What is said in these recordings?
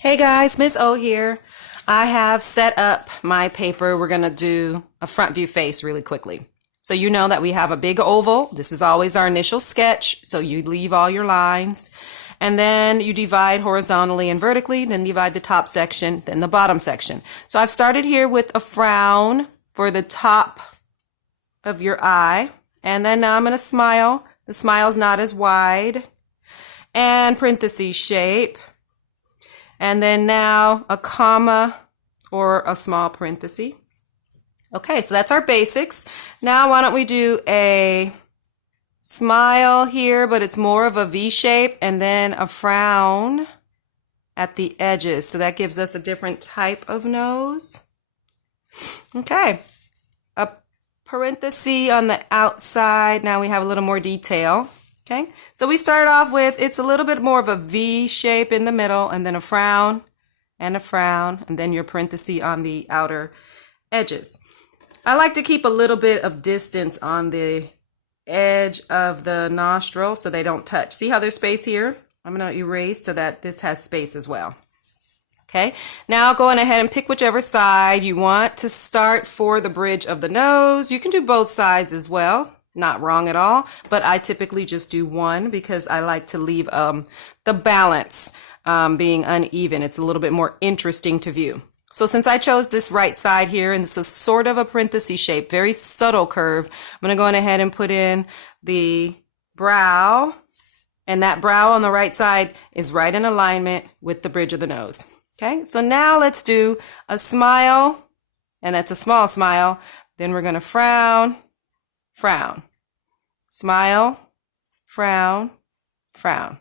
Hey guys, Miss O here. I have set up my paper. We're going to do a front view face really quickly. So you know that we have a big oval. This is always our initial sketch. So you leave all your lines and then you divide horizontally and vertically, then divide the top section, then the bottom section. So I've started here with a frown for the top of your eye. And then now I'm going to smile. The smile's not as wide. And parenthesis shape. And then now a comma or a small parenthesis. Okay, so that's our basics. Now why don't we do a smile here, but it's more of a V shape, and then a frown at the edges. So that gives us a different type of nose. Okay, a parenthesis on the outside. Now we have a little more detail. Okay, so we started off with, it's a little bit more of a V shape in the middle, and then a frown, and then your parenthesis on the outer edges. I like to keep a little bit of distance on the edge of the nostril so they don't touch. See how there's space here? I'm going to erase so that this has space as well. Okay, now go on ahead and pick whichever side you want to start for the bridge of the nose. You can do both sides as well. Not wrong at all, but I typically just do one because I like to leave the balance being uneven. It's a little bit more interesting to view. So since I chose this right side here, and this is sort of a parenthesis shape, very subtle curve, I'm going to go on ahead and put in the brow, and that brow on the right side is right in alignment with the bridge of the nose. Okay, so now let's do a smile, and that's a small smile. Then we're going to frown, frown, smile, frown, frown,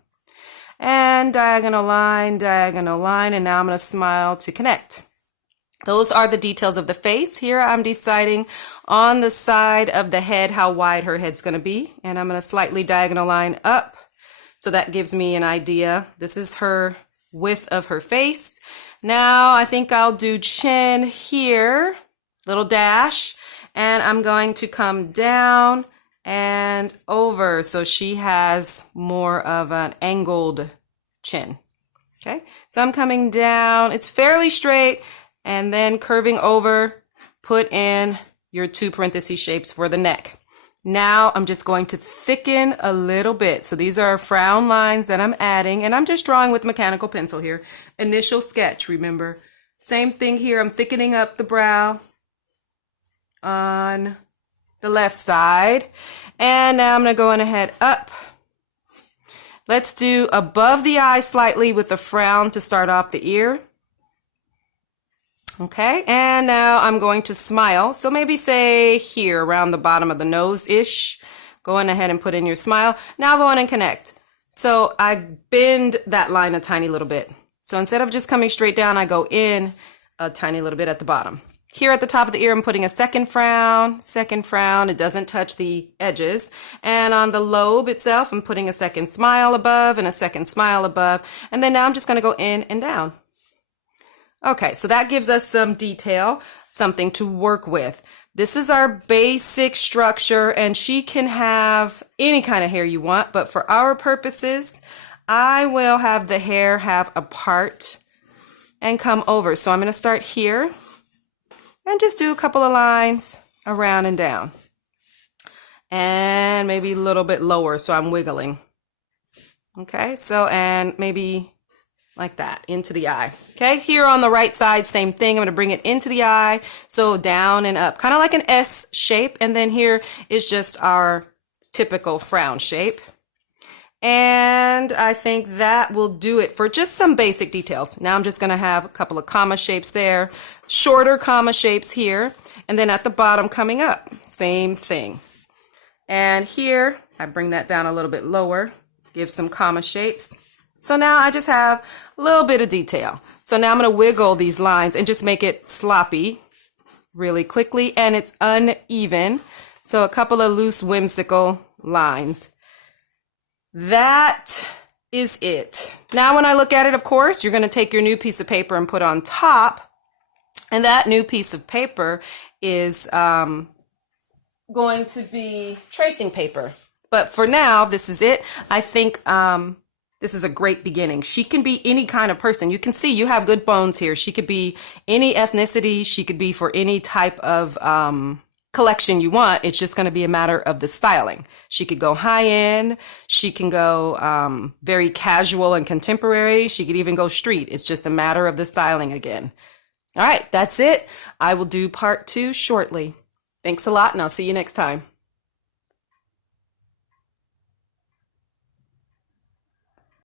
and diagonal line, and now I'm going to smile to connect. Those are the details of the face. Here I'm deciding on the side of the head how wide her head's going to be, and I'm going to slightly diagonal line up, so that gives me an idea. This is her width of her face. Now I think I'll do chin here, little dash, and I'm going to come down and over so she has more of an angled chin. Okay, so I'm coming down, it's fairly straight, and then curving over, put in your two parenthesis shapes for the neck. Now I'm just going to thicken a little bit. So these are frown lines that I'm adding, and I'm just drawing with mechanical pencil here. Initial sketch, remember. Same thing here, I'm thickening up the brow on the left side. And now I'm going to go on ahead up. Let's do above the eye slightly with a frown to start off the ear. Okay, and now I'm going to smile. So maybe say here around the bottom of the nose-ish. Go on ahead and put in your smile. Now go on and connect. So I bend that line a tiny little bit. So instead of just coming straight down, I go in a tiny little bit at the bottom. Here at the top of the ear, I'm putting a second frown. It doesn't touch the edges. And on the lobe itself, I'm putting a second smile above and a second smile above. And then now I'm just going to go in and down. Okay, so that gives us some detail, something to work with. This is our basic structure, and she can have any kind of hair you want, but for our purposes, I will have the hair have a part and come over. So I'm going to start here and just do a couple of lines around and down. And maybe a little bit lower, so I'm wiggling. Okay, so and maybe like that, into the eye. Okay, here on the right side, same thing. I'm gonna bring it into the eye, so down and up, kind of like an S shape. And then here is just our typical frown shape. And I think that will do it for just some basic details. Now I'm just gonna have a couple of comma shapes there, shorter comma shapes here, and then at the bottom coming up, same thing. And here, I bring that down a little bit lower, give some comma shapes. So now I just have a little bit of detail. So now I'm going to wiggle these lines and just make it sloppy really quickly, and it's uneven. So a couple of loose whimsical lines. That is it. Now when I look at it, of course, you're going to take your new piece of paper and put on top, and that new piece of paper is going to be tracing paper. But for now, this is it. I think This is a great beginning. She can be any kind of person. You can see you have good bones here. She could be any ethnicity. She could be for any type of collection you want. It's just going to be a matter of the styling. She could go high end. She can go very casual and contemporary. She could even go street. It's just a matter of the styling again. All right, that's it. I will do part 2 shortly. Thanks a lot, and I'll see you next time.